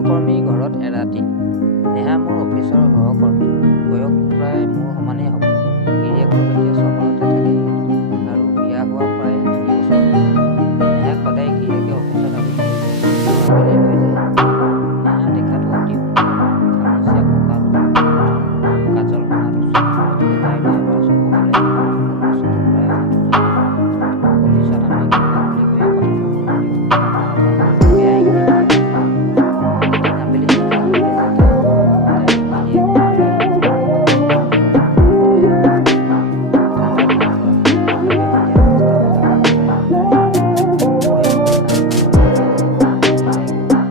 সহকৰ্মী ঘৰত এৰাতি। নেহা মোৰ অফিচৰ সহকৰ্মী। বয়স প্ৰায় মোৰ সমানেই হ'ব। গিৰিয়েকৰ সৈতে চহৰতে থাকে আৰু বিয়া হোৱা প্ৰায় 3 বছৰ হ'ল। নেহাক সদায় গিৰিয়েকে অফিচত আহি আবেলি লৈ যায়। নেহা দেখাতো অতি সুন্দৰ, খামুচীয়া কঁকাল, ওঠৰ কাজল সনাত চকু মুদিলে তাইলৈ এবাৰ চকু গ'লে মোৰ চকু প্ৰায় আনি খজুৱাই। অফিচত আমি কিবা বুলি কৈয়ে কথাটো শুনাই দিওঁ। বেয়াই গালি দিয়ে। এদিন আবেলি নেহা ভাবিলে যে তাইৰ গিৰিয়েক গধূলি থৈ আহিব। ঠাণ্ডা দিনৰ পৰা সোনকালে সন্ধিয়া 5টা বজাত ঘৰলৈ নোলায়। বয়স নেহাৰো 55 হ'ল। তাই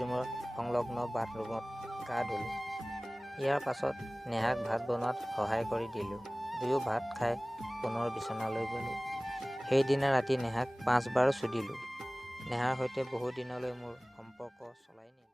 বাথৰুমৰ সংলগ্ন বাথৰুমত গা ধুলোঁ। ইয়াৰ পাছত নেহাক ভাত বনোৱাত সহায় কৰি দিলোঁ। দুয়ো ভাত খাই পুনৰ বিচনালৈ গ'লোঁ। সেইদিনা ৰাতি নেহাক 5 বাৰ চুদিলোঁ। নেহাৰ সৈতে বহু দিনলৈ মোৰ সম্পৰ্ক চলাই নিলোঁ।